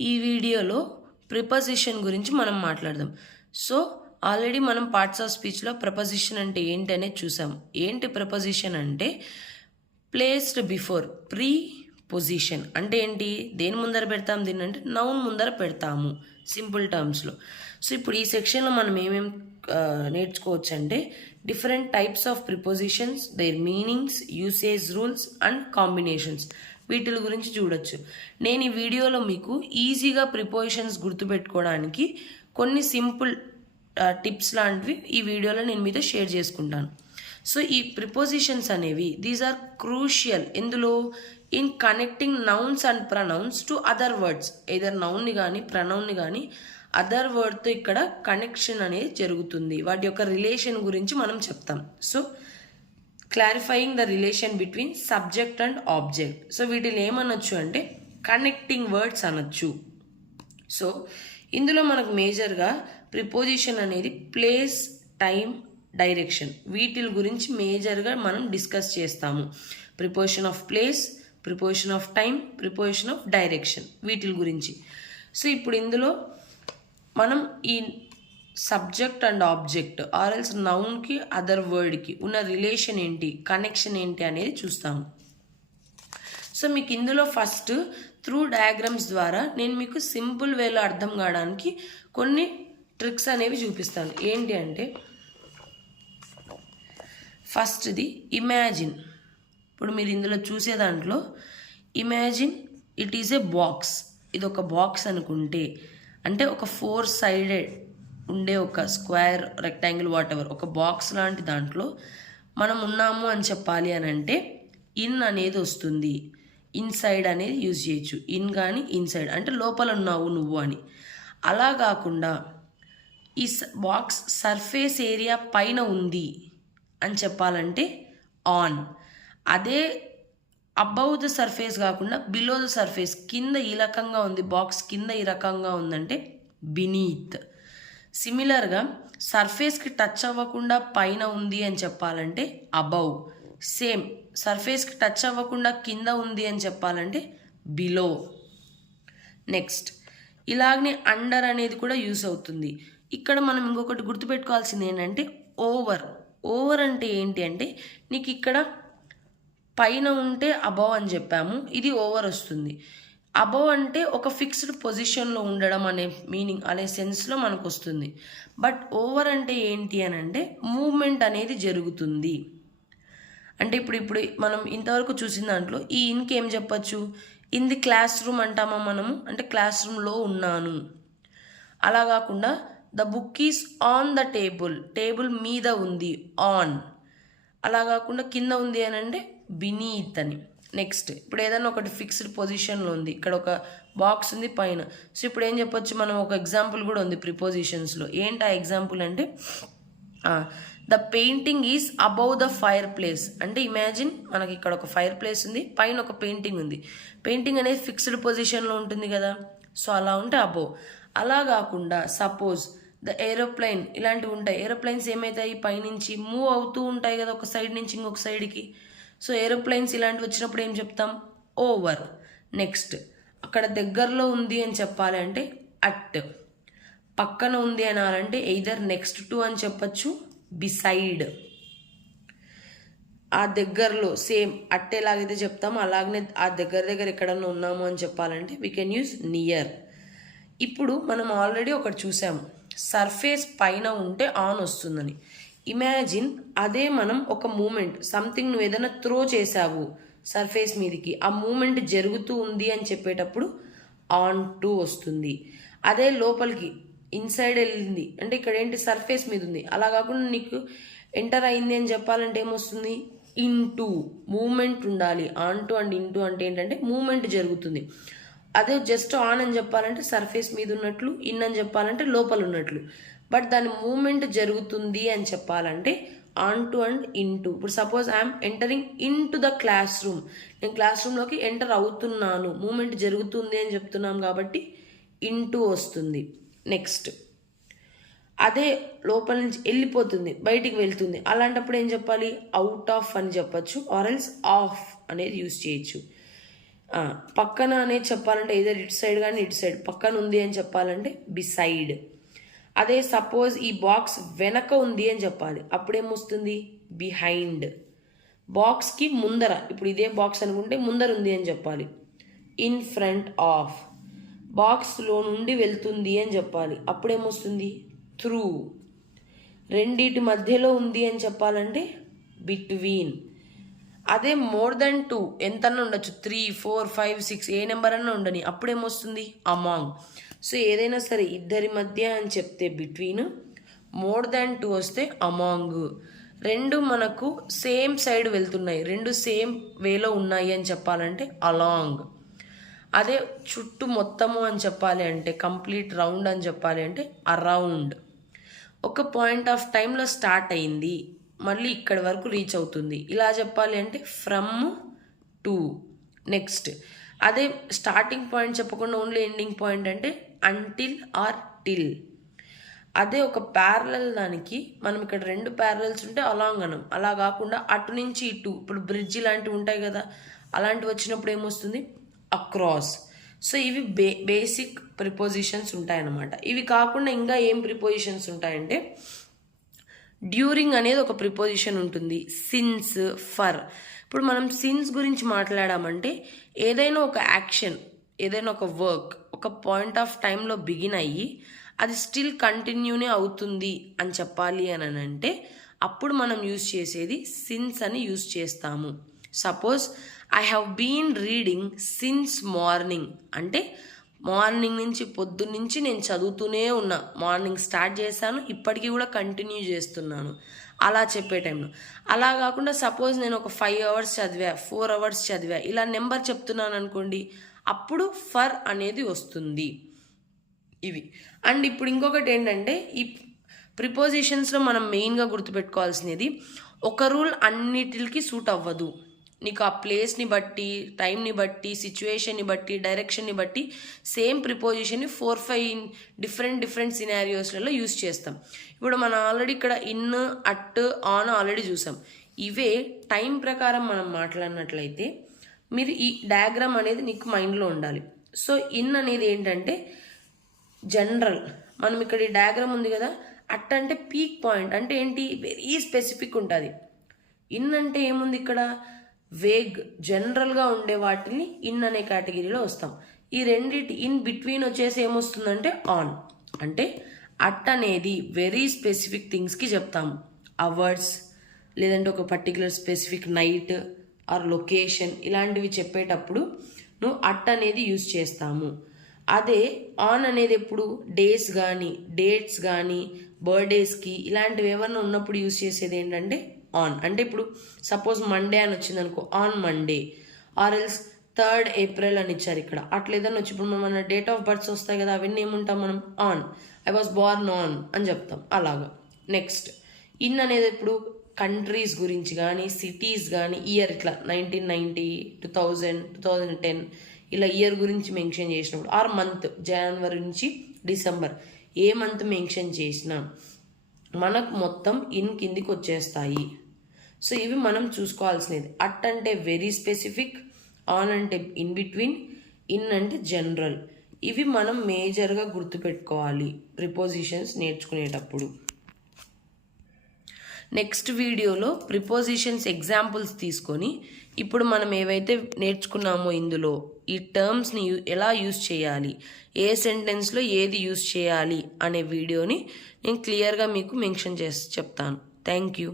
ఈ వీడియోలో ప్రిపోజిషన్ గురించి మనం మాట్లాడదాం. సో ఆల్రెడీ మనం పార్ట్స్ ఆఫ్ స్పీచ్లో ప్రపోజిషన్ అంటే ఏంటి అనేది చూసాం. ఏంటి ప్రపోజిషన్ అంటే ప్లేస్డ్ బిఫోర్, ప్రీ పొజిషన్ అంటే ఏంటి, దేని ముందర పెడతాం దీన్ని అంటే నౌన్ ముందర పెడతాము సింపుల్ టర్మ్స్లో. సో ఇప్పుడు ఈ సెక్షన్లో మనం ఏమేమి నేర్చుకోవచ్చు అంటే different types of prepositions, their meanings, usage rules and combinations, వీటి గురించి చూడొచ్చు. నేను ఈ వీడియోలో మీకు ఈజీగా ప్రిపోజిషన్స్ గుర్తుపెట్టుకోవడానికి కొన్ని సింపుల్ టిప్స్ లాంటివి ఈ వీడియోలో నేను మీతో షేర్ చేసుకుంటాను. సో ఈ ప్రిపోజిషన్స్ అనేవి దీస్ ఆర్ క్రూషియల్ ఎందులో, in connecting nouns and pronouns to other words. Either నౌన్ని కానీ ప్రనౌన్ని కానీ అదర్ వర్డ్తో ఇక్కడ కనెక్షన్ అనేది జరుగుతుంది. వాటి యొక్క రిలేషన్ గురించి మనం చెప్తాం. So clarifying the relation between subject and object. So వీటిని ఏమనొచ్చు అంటే కనెక్టింగ్ వర్డ్స్ అనొచ్చు. సో ఇందులో మనకు మేజర్గా ప్రిపోజిషన్ అనేది ప్లేస్, టైం, డైరెక్షన్ వీటి గురించి మేజర్గా మనం డిస్కస్ చేస్తాము. Preposition of place, preposition of time, preposition of direction వీటి గురించి. సో ఇప్పుడు ఇందులో మనం ఈ సబ్జెక్ట్ అండ్ ఆబ్జెక్ట్ ఆర్ఎల్స్ నౌన్కి అదర్ వర్డ్కి ఉన్న రిలేషన్ ఏంటి, కనెక్షన్ ఏంటి అనేది చూస్తాము. సో మీకు ఇందులో ఫస్ట్ త్రూ డయాగ్రామ్స్ ద్వారా నేను మీకు సింపుల్ వేలో అర్థం కావడానికి కొన్ని ట్రిక్స్ అనేవి చూపిస్తాను. ఏంటి అంటే ఫస్ట్ది ఇమాజిన్. ఇప్పుడు మీరు ఇందులో చూసే దాంట్లో imagine it is a box. ఇది ఒక బాక్స్ అనుకుంటే అంటే ఒక 4 సైడెడ్ ఉండే ఒక స్క్వేర్, రెక్టాంగిల్, వాట్ ఎవర్ ఒక బాక్స్ లాంటి దాంట్లో మనం ఉన్నాము అని చెప్పాలి అని అంటే ఇన్ అనేది వస్తుంది. ఇన్సైడ్ అనేది యూజ్ చేయొచ్చు. ఇన్ కానీ ఇన్సైడ్ అంటే లోపల ఉన్నావు నువ్వు అని. అలా కాకుండా ఈ బాక్స్ సర్ఫేస్ ఏరియా పైన ఉంది అని చెప్పాలంటే ఆన్. అదే అబౌవ్ ద సర్ఫేస్ కాకుండా బిలో ద సర్ఫేస్, కింద ఈ రకంగా ఉంది బాక్స్, కింద ఈ రకంగా ఉందంటే బినీత్. సిమిలర్గా సర్ఫేస్కి టచ్ అవ్వకుండా పైన ఉంది అని చెప్పాలంటే అబౌవ్. సేమ్ సర్ఫేస్కి టచ్ అవ్వకుండా కింద ఉంది అని చెప్పాలంటే బిలో. నెక్స్ట్ ఇలాగనే అండర్ అనేది కూడా యూస్ అవుతుంది. ఇక్కడ మనం ఇంకొకటి గుర్తుపెట్టుకోవాల్సింది ఏంటంటే ఓవర్. ఓవర్ అంటే ఏంటి అంటే నీకు ఇక్కడ పైన ఉంటే అబౌవ్ అని చెప్పాము, ఇది ఓవర్ వస్తుంది. అబౌవ్ అంటే ఒక ఫిక్స్డ్ పొజిషన్లో ఉండడం అనే మీనింగ్, అనే సెన్స్లో మనకు వస్తుంది. బట్ ఓవర్ అంటే ఏంటి అని అంటే మూవ్మెంట్ అనేది జరుగుతుంది. అంటే ఇప్పుడు మనం ఇంతవరకు చూసిన దాంట్లో ఈ ఇన్కి ఏం చెప్పచ్చు, ఇన్ ది క్లాస్ రూమ్ అంటామా మనము, అంటే క్లాస్ రూమ్లో ఉన్నాను. అలా కాకుండా the book is on the table, table మీద ఉంది, ఆన్. అలా కాకుండా కింద ఉంది అని అంటే బినీత్ అని. నెక్స్ట్ ఇప్పుడు ఏదైనా ఒకటి ఫిక్స్డ్ పొజిషన్లో ఉంది, ఇక్కడ ఒక బాక్స్ ఉంది పైన. సో ఇప్పుడు ఏం చెప్పొచ్చు మనం, ఒక ఎగ్జాంపుల్ కూడా ఉంది ప్రిపోజిషన్స్లో. ఏంటి ఆ ఎగ్జాంపుల్ అంటే the painting is above the fire place. అంటే ఇమాజిన్ మనకి ఇక్కడ ఒక ఫైర్ ప్లేస్ ఉంది, పైన ఒక పెయింటింగ్ ఉంది. పెయింటింగ్ అనేది ఫిక్స్డ్ పొజిషన్లో ఉంటుంది కదా, సో అలా ఉంటే అబౌవ్. అలా కాకుండా సపోజ్ ద ఏరోప్లైన్, ఇలాంటివి ఉంటాయి. ఏరోప్లైన్స్ ఏమవుతాయి, పైనుంచి మూవ్ అవుతూ ఉంటాయి కదా ఒక సైడ్ నుంచి ఇంకొక సైడ్కి. సో ఏరోప్లైన్స్ ఇలాంటివి వచ్చినప్పుడు ఏం చెప్తాం, ఓవర్. నెక్స్ట్ అక్కడ దగ్గరలో ఉంది అని చెప్పాలి అంటే అట్. పక్కన ఉంది అనాలంటే ఎయిదర్ నెక్స్ట్ టు అని చెప్పచ్చు, బిసైడ్. ఆ దగ్గరలో సేమ్ అట్ ఎలాగైతే చెప్తామో అలాగనే ఆ దగ్గర ఎక్కడన్నా ఉన్నాము అని చెప్పాలంటే వీ కెన్ యూజ్ నియర్. ఇప్పుడు మనం ఆల్రెడీ ఒకటి చూసాము, సర్ఫేస్ పైన ఉంటే ఆన్ వస్తుందని. ఇమాజిన్ అదే మనం ఒక మూమెంట్, సంథింగ్ నువ్వు ఏదైనా త్రో చేసావు సర్ఫేస్ మీదకి, ఆ మూమెంట్ జరుగుతూ ఉంది అని చెప్పేటప్పుడు ఆన్ టు వస్తుంది. అదే లోపలికి ఇన్సైడ్ వెళ్ళింది అంటే ఇక్కడ ఏంటి సర్ఫేస్ మీద ఉంది, అలా కాకుండా నీకు ఎంటర్ అయింది అని చెప్పాలంటే ఏమొస్తుంది, ఇన్ టు. మూమెంట్ ఉండాలి. On to and in to అంటే ఏంటంటే మూమెంట్ జరుగుతుంది. అదే జస్ట్ ఆన్ అని చెప్పాలంటే సర్ఫేస్ మీద ఉన్నట్లు, ఇన్ అని చెప్పాలంటే లోపల ఉన్నట్లు. బట్ దాని మూమెంట్ జరుగుతుంది అని చెప్పాలంటే on to and in to. ఇప్పుడు suppose I'm entering in to the class room, నేను క్లాస్ రూమ్లోకి ఎంటర్ అవుతున్నాను, మూమెంట్ జరుగుతుంది అని చెప్తున్నాం కాబట్టి ఇన్ టు వస్తుంది. నెక్స్ట్ అదే లోపల నుంచి వెళ్ళిపోతుంది, బయటికి వెళ్తుంది, అలాంటప్పుడు ఏం చెప్పాలి, అవుట్ ఆఫ్ అని చెప్పచ్చు, ఆర్ ఎల్స్ ఆఫ్ అనేది యూజ్ చేయొచ్చు. పక్కన అనేది చెప్పాలంటే ఇదర్ ఇటు సైడ్ కానీ ఇటు సైడ్ పక్కన ఉంది అని చెప్పాలంటే బిసైడ్. అదే సపోజ్ ఈ బాక్స్ వెనక ఉంది అని చెప్పాలి, అప్పుడేమొస్తుంది బిహైండ్. బాక్స్కి ముందర, ఇప్పుడు ఇదే బాక్స్ అనుకుంటే ముందర ఉంది అని చెప్పాలి, ఇన్ ఫ్రంట్ ఆఫ్. బాక్స్లో నుండి వెళ్తుంది అని చెప్పాలి, అప్పుడేమొస్తుంది త్రూ. రెండిటి మధ్యలో ఉంది అని చెప్పాలంటే బిట్వీన్. అదే మోర్ దెన్ 2 ఎంతన్నా ఉండొచ్చు, 3, 4, 5, 6 ఏ నెంబర్ అన్నా ఉండని, అప్పుడేమొస్తుంది అమాంగ్. సో ఏదైనా సరే ఇద్దరి మధ్య అని చెప్తే బిట్వీన్, మోర్ దాన్ 2 వస్తే అమాంగ్. రెండు మనకు సేమ్ సైడ్ వెళ్తున్నాయి, రెండు సేమ్ వేలో ఉన్నాయి అని చెప్పాలంటే అలాంగ్. అదే చుట్టూ మొత్తము అని చెప్పాలి అంటే, కంప్లీట్ రౌండ్ అని చెప్పాలి అంటే అరౌండ్. ఒక పాయింట్ ఆఫ్ టైంలో స్టార్ట్ అయింది, మళ్ళీ ఇక్కడి వరకు రీచ్ అవుతుంది, ఇలా చెప్పాలి అంటే ఫ్రమ్ టు. నెక్స్ట్ అదే స్టార్టింగ్ పాయింట్ చెప్పకుండా ఓన్లీ ఎండింగ్ పాయింట్ అంటే అంటిల్ ఆర్ టిల్. అదే ఒక ప్యారలల్ దానికి మనం ఇక్కడ 2 ప్యారలల్స్ ఉంటే అలాంగ్ అనం, అలా కాకుండా అటు నుంచి ఇటు, ఇప్పుడు బ్రిడ్జ్ లాంటివి ఉంటాయి కదా, అలాంటివి వచ్చినప్పుడు ఏమొస్తుంది అక్రాస్. సో ఇవి బేసిక్ ప్రిపోజిషన్స్ ఉంటాయన్నమాట. ఇవి కాకుండా ఇంకా ఏం ప్రిపోజిషన్స్ ఉంటాయంటే డ్యూరింగ్ అనేది ఒక ప్రిపోజిషన్ ఉంటుంది, సిన్స్, ఫర్. ఇప్పుడు మనం సిన్స్ గురించి మాట్లాడామంటే ఏదైనా ఒక యాక్షన్, ఏదైనా ఒక వర్క్ ఒక పాయింట్ ఆఫ్ టైంలో బిగిన్ అయ్యి అది స్టిల్ కంటిన్యూనే అవుతుంది అని చెప్పాలి అని అంటే అప్పుడు మనం యూజ్ చేసేది సిన్స్ అని యూజ్ చేస్తాము. Suppose I have been reading since morning అంటే మార్నింగ్ నుంచి పొద్దున్నుంచి నేను చదువుతూనే ఉన్నా, మార్నింగ్ స్టార్ట్ చేశాను ఇప్పటికీ కూడా కంటిన్యూ చేస్తున్నాను అలా చెప్పే టైంలో. అలా కాకుండా సపోజ్ నేను ఒక 5 hours చదివా, 4 hours చదివా, ఇలా నెంబర్ చెప్తున్నాను అనుకోండి, అప్పుడు ఫర్ అనేది వస్తుంది. ఇవి. అండ్ ఇప్పుడు ఇంకొకటి ఏంటంటే ఈ ప్రిపోజిషన్స్లో మనం మెయిన్గా గుర్తుపెట్టుకోవాల్సినది, ఒక రూల్ అన్నిటికి సూట్ అవ్వదు. నీకు ఆ ప్లేస్ని బట్టి, టైంని బట్టి, సిచ్యువేషన్ని బట్టి, డైరెక్షన్ని బట్టి సేమ్ ప్రిపోజిషన్ని 4-5 డిఫరెంట్ సినారియోస్లలో యూస్ చేస్తాం. ఇప్పుడు మనం ఆల్రెడీ ఇక్కడ ఇన్, అట్, ఆన్ ఆల్రెడీ చూసాం. ఇవే టైం ప్రకారం మనం మాట్లాడినట్లయితే మీరు ఈ డయాగ్రామ్ అనేది నీకు మైండ్లో ఉండాలి. సో ఇన్ అనేది ఏంటంటే జనరల్, మనం ఇక్కడ ఈ డయాగ్రామ్ ఉంది కదా, అట్ అంటే పీక్ పాయింట్ అంటే ఏంటి వెరీ స్పెసిఫిక్ ఉంటుంది. ఇన్ అంటే ఏముంది ఇక్కడ వేగ్ జనరల్గా ఉండే వాటిని ఇన్ అనే కేటగిరీలో వస్తాం. ఈ రెండిటి ఇన్ బిట్వీన్ వచ్చేసి ఏమొస్తుందంటే ఆన్. అంటే అట్ అనేది వెరీ స్పెసిఫిక్ థింగ్స్కి చెప్తాము, అవర్స్ లేదంటే ఒక particular specific night are location ఇలాంటివి చెప్పేటప్పుడు నువ్వు అట్ అనేది యూజ్ చేస్తాము. అదే ఆన్ అనేది ఎప్పుడు డేస్ కానీ, డేట్స్ కానీ, బర్త్డేస్కి ఇలాంటివి ఏమన్నా ఉన్నప్పుడు యూజ్ చేసేది ఏంటంటే ఆన్. అంటే ఇప్పుడు సపోజ్ మండే అని వచ్చింది అనుకో, on Monday, or else 3rd April అని ఇచ్చారు ఇక్కడ, అట్లా ఏదన్నా వచ్చి ఇప్పుడు మన డేట్ ఆఫ్ బర్త్స్ వస్తాయి కదా, అవన్నీ ఏముంటాం మనం on, I was Born on అని చెప్తాం అలాగా. నెక్స్ట్ ఇన్ అనేది ఇప్పుడు కంట్రీస్ గురించి కానీ, సిటీస్ కానీ, ఇయర్ ఇట్లా 1990, 2000, 2010 ఇలా ఇయర్ గురించి మెన్షన్ చేసినప్పుడు, ఆర్ మంత్ జనవరి నుంచి డిసెంబర్ ఏ మంత్ మెన్షన్ చేసినా మనకు మొత్తం ఇన్ కిందికి వచ్చేస్తాయి. సో ఇవి మనం చూసుకోవాల్సినది. అట్ అంటే వెరీ స్పెసిఫిక్, ఆన్ అంటే ఇన్ బిట్వీన్, ఇన్ అంటే జనరల్. ఇవి మనం మేజర్గా గుర్తుపెట్టుకోవాలి ప్రిపోజిషన్స్ నేర్చుకునేటప్పుడు. నెక్స్ట్ వీడియోలో ప్రిపోజిషన్స్ ఎగ్జాంపుల్స్ తీసుకొని ఇప్పుడు మనం ఏవైతే నేర్చుకున్నామో ఇందులో ఈ టర్మ్స్ని ఎలా యూజ్ చేయాలి, ఏ సెంటెన్స్లో ఏది యూజ్ చేయాలి అనే వీడియోని నేను క్లియర్గా మీకు మెన్షన్ చేసి చెప్తాను. Thank you.